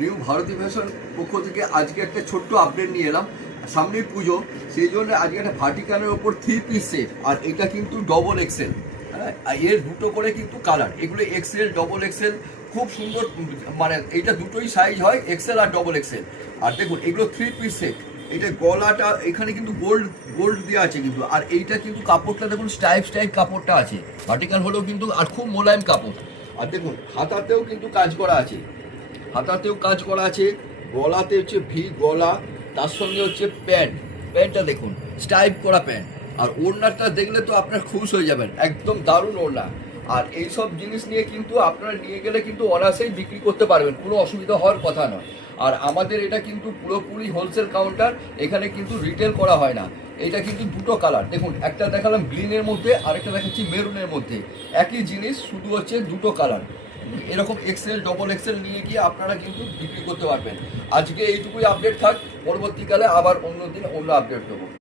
New Bharati fashion পক্ষ থেকে আজকে একটা ছোট্ট আপডেট নিয়ে এলাম। সামনেই পুজো, সেই জন্য আজকে একটা ভার্টিকালের ওপর 3 পিস সেট, আর এটা কিন্তু ডবল এক্সেল। হ্যাঁ, এর দুটো করে কিন্তু কালার, এগুলো এক্সেল ডবল এক্সেল, খুব সুন্দর। মানে এইটা দুটোই সাইজ হয়, এক্সেল আর ডবল এক্সেল। আর দেখুন এগুলো 3 পিস সেট। এটা গলাটা এখানে কিন্তু গোল্ড দেওয়া আছে কিন্তু, আর এইটা কিন্তু কাপড়টা দেখুন স্টাইপ কাপড়টা আছে, ভার্টিকাল হলেও কিন্তু, আর খুব মোলায়েম কাপড়। আর দেখুন হাতাতেও কিন্তু কাজ করা আছে, গলাতে হচ্ছে ভি গলা, তার সঙ্গে হচ্ছে প্যান্টটা দেখুন স্টাইপ করা প্যান্ট। আর ওড়নাটা দেখলে তো আপনার খুশ হয়ে যাবেন, একদম দারুণ ওড়না। আর এইসব জিনিস নিয়ে কিন্তু আপনারা নিয়ে গেলে কিন্তু অনায়াসেই বিক্রি করতে পারবেন, কোনো অসুবিধা হওয়ার কথা নয়। আর আমাদের এটা কিন্তু পুরোপুরি হোলসেল কাউন্টার, এখানে কিন্তু রিটেল করা হয় না। এটা কিন্তু দুটো কালার, দেখুন একটা দেখালাম গ্রিনের মধ্যে, আরেকটা দেখাচ্ছি মেরুনের মধ্যে। একই জিনিস, শুধু হচ্ছে দুটো কালার। এরকম এক্সেল ডবল এক্সেল নিয়ে গিয়ে আপনারা কিন্তু বিক্রি করতে পারবেন। আজকে এইটুকুই আপডেট থাক, পরবর্তীকালে আবার অন্য দিন অন্য আপডেট দেবো।